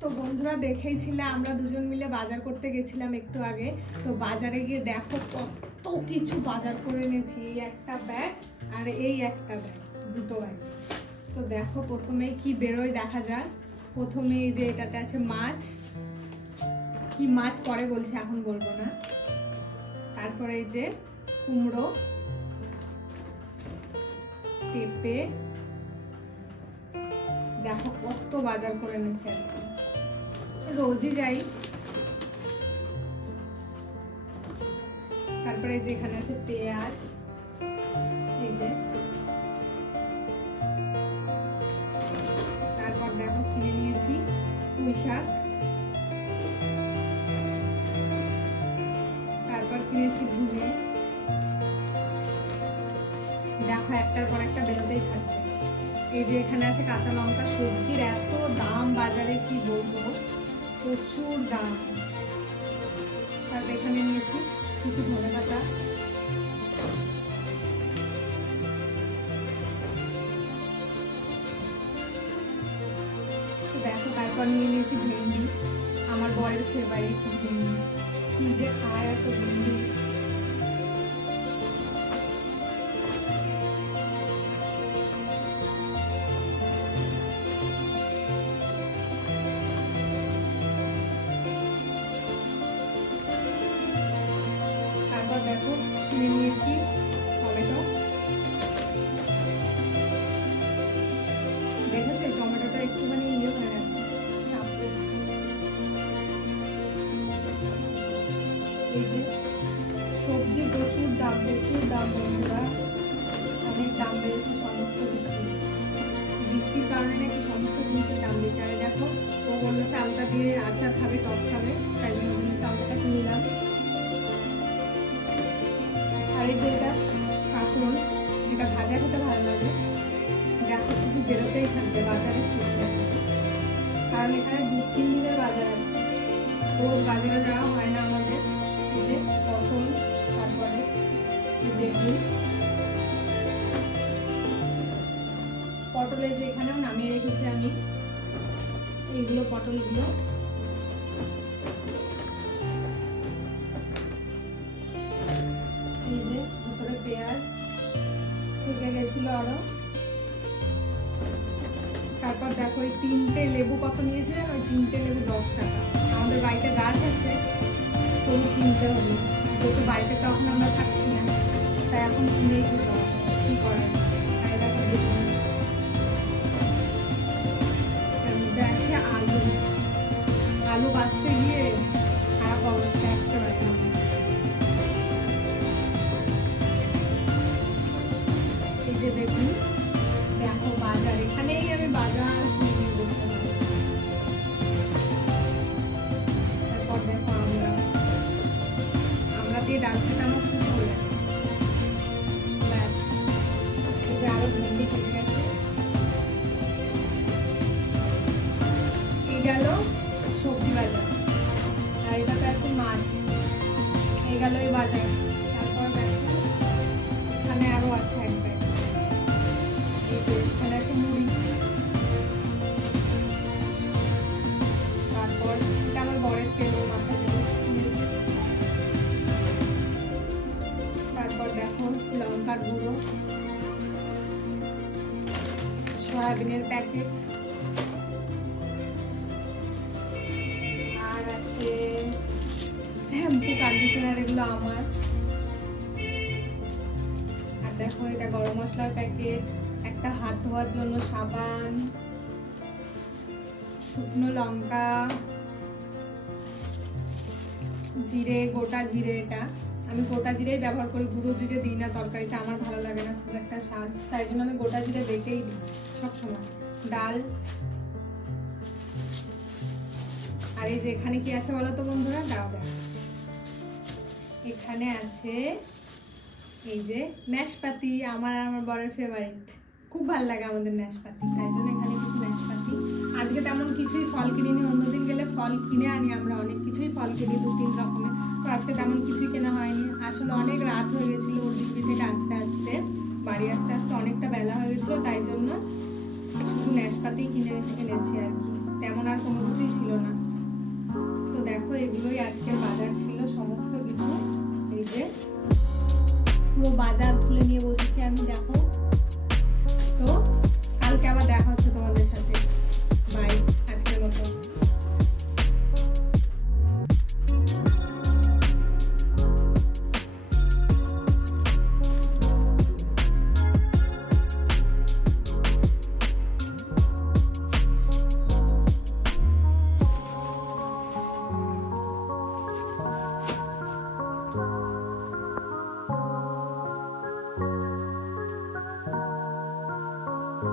তো বন্ধুরা দেখেইছিলে আমরা দুজন মিলে বাজার করতে গেছিলাম একটু আগে। তো বাজারে গিয়ে দেখো কত কিছু বাজার করে এনেছি। এই একটা ব্যাগ আর এই একটা ব্যাগ, দুটো ব্যাগ। তো দেখো প্রথমেই কি বেরোয় দেখা যাক। প্রথমে এই যে এটাতে আছে মাছ, কি মাছ পরে বলছে, এখন বলবো না। তারপরে এই যে কুমড়ো, পেঁপে, দেখো কত বাজার করে এনেছি আজকে, রোজই যাই। তারপরে যেখানে আছে পেঁয়াজ, এই যে। তারপর দেখো কিনে নিয়েছি পুঁই শাক, তারপর কিনেছি ঝিঙে। দেখো একটার পর একটা বেরোতেই থাকছে। এই যে এখানে আছে কাঁচা লঙ্কা। সবজির এত দাম বাজারে, কি বলবো, প্রচুর দাম। তারপর এখানে নিয়েছি কিছু ধনেপাতা, দেখো। তারপর নিয়ে নিয়েছি ভেন্ডি, আমার বরের ফেভারিট ভেন্ডি, কি যে খায় এত ভেন্ডি। তারপর দেখো কিনে নিয়েছি টমেটো। দেখেছো এই টমেটোটা একটুখানি ইয়ে হয়ে গেছে। এই যে সবজি প্রচুর দাম, প্রচুর দাম বন্ধুরা, অনেক দাম বেড়েছে সমস্ত কিছু। বৃষ্টির কারণে নাকি সমস্ত জিনিসের দাম বেশি। আর দেখো ও বললো চালটা দিয়ে আচার খাবে, টক খাবে, তাই জন্য চালটা কিনলাম। আর এই যে এটা কাঁকরোল, এটা ভাজা খেতে ভালো লাগে। দেখো শুধু বেরোতেই থাকবে, বাজারে শেষ থাকে। কারণ এখানে 2-3 দিনের বাজার আছে, রোজ বাজারে যাওয়া হয় না আমাদের। এই যে পটল, তারপরে বেগুন, পটলের যে এখানেও নামিয়ে রেখেছি আমি এইগুলো, পটলগুলো। এই যে ভিতরে পেঁয়াজ থেকে গেছিল আরো। তারপর দেখো এই 3টে লেবু কত নিয়েছিলাম, ওই 3টে লেবু 10 টাকা। আমাদের বাড়িতে গাছ আছে, তবু কিনতে হলো, যেহেতু বাড়িতে তখন আমরা থাকছি না, তাই এখন কিনেই খেতে হবে, কি করার। তাই দেখো দেখুন, এর মধ্যে আছে আলু। আলু বাঁচতে গিয়ে খারাপ অবস্থা একেবারে। এই যে বেগুন, দেখো বাজার, এখানেই আমি বাজার করে নিয়ে বসতে পারি। তারপর দেখো আমরা দিয়ে ডাল খেতে আমার খুব ভালো লাগে। ব্যাস, এই যে আরো ভেন্ডি কেটে গেছে। এই গেল সবজি বাজার, আর এটাতে আছে মাছ। এই গেল এই বাজার। তারপর দেখো এখানে আরো আছে এক ব্যাগ। এই যে এখানে আছে মুড়ি। তারপর এটা আমার বরের তেল, মাথা তেল। তারপর দেখো লঙ্কার গুঁড়ো, সয়াবিনের প্যাকেট, আর আছে শ্যাম্পু, কন্ডিশনার, এগুলো আমার। আর দেখো এটা গরম মশলার প্যাকেট, একটা হাত ধোয়ার জন্য সাবান, শুকনো লঙ্কা, জিরে, গোটা জিরে। এটা আমি গোটা জিরেই ব্যবহার করি, গুঁড়ো জিরে দিই না তরকারিতে, আমার ভালো লাগে না খুব একটা স্বাদ, তাই জন্য আমি গোটা জিরে বেটেই দিই সবসময়। ডাল। আর এই যে এখানে কি আছে বলো তো বন্ধুরা, দাও দেখাচ্ছি। এখানে আছে এই যে নাশপাতি, আমার আর আমার বরের ফেভারিট, খুব ভালো লাগে আমাদের নাশপাতি, তাই জন্য এখানে কিছু নাশপাতি। আজকে তেমন কিছুই ফল কিনিনি, অন্যদিন গেলে ফল কিনে আনি আমরা, অনেক কিছুই ফল কিনি 2-3 রকমের। তো আজকে তেমন কিছুই কেনা হয়নি, আসলে অনেক রাত হয়ে গেছিল ওর ডিউটি থেকে আসতে আসতে, বাড়ি আসতে আসতে অনেকটা বেলা হয়ে গেছিলো, তাই জন্য শুধু নাশপাতি কিনে এনেছি আর কি। তেমন আর কোনো কিছুই ছিল না। তো দেখো এগুলোই আজকের বাজার ছিল সমস্ত কিছু। এই যে পুরো বাজার খুলে নিয়ে বসেছি আমি, দেখো। তো কালকে আবার দেখা হচ্ছে তোমাদের সাথে।